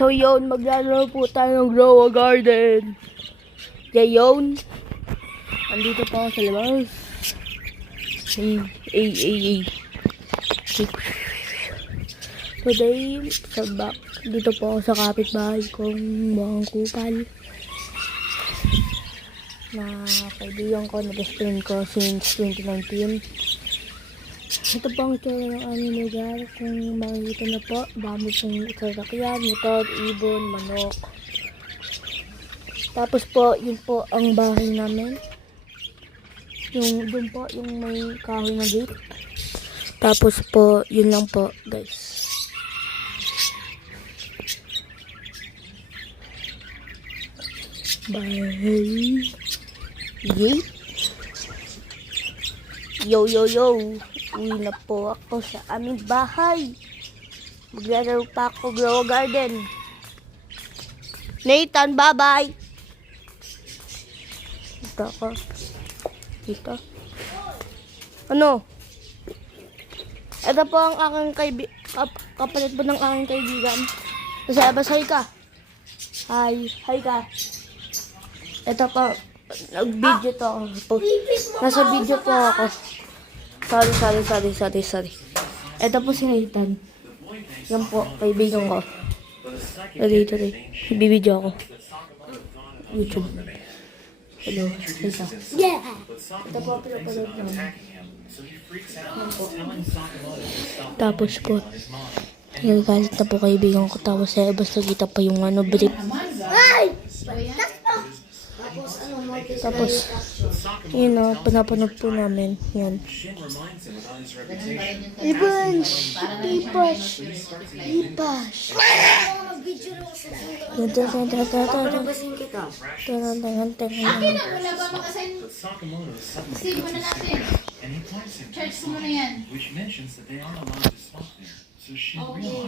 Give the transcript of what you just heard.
So yun, maglalaro po tayo ng Grow a Garden. Ngayon, andito pa ako sa labas. Ay. Today, dito po ako sa kapitbahay kong mukhang kupal. Na kaibigan ko, na-best friend ko since 2019. Ito po ang itsura ng aming lugar. Kung makikita na po, dami pong sasakyan, motor, ibon, manok. Tapos po, yun po ang bahay namin. Doon po, yung may kahoy na gate. Tapos po, yun lang po, guys. Bye. Gate. Yo. Uwi na po ako sa aming bahay. Maglalaro pa ako Grow a Garden. Nathan, bye-bye. Dito ako. Dito. Ano? Ito po ang aking kapalit po ng aking kaibigan. Basay ka. Hi ka. Ito po. Nag-video to ako. Nasa video po ako. Sorry. Ito po si Nathan. Yan po, kaibigan ko. Dito. Bibidyo ako. YouTube. Hello. Isa. Yeah! Ito po, pinapanood namin. Yan po. Tapos po, nagagalit na po kaibigan ko. Tapos basta kita pa yung brief. Ay! Tapos, yun o, pinapanood po namin. Yan. Ibash! Save mo na natin. Charge mo na yan. Okay.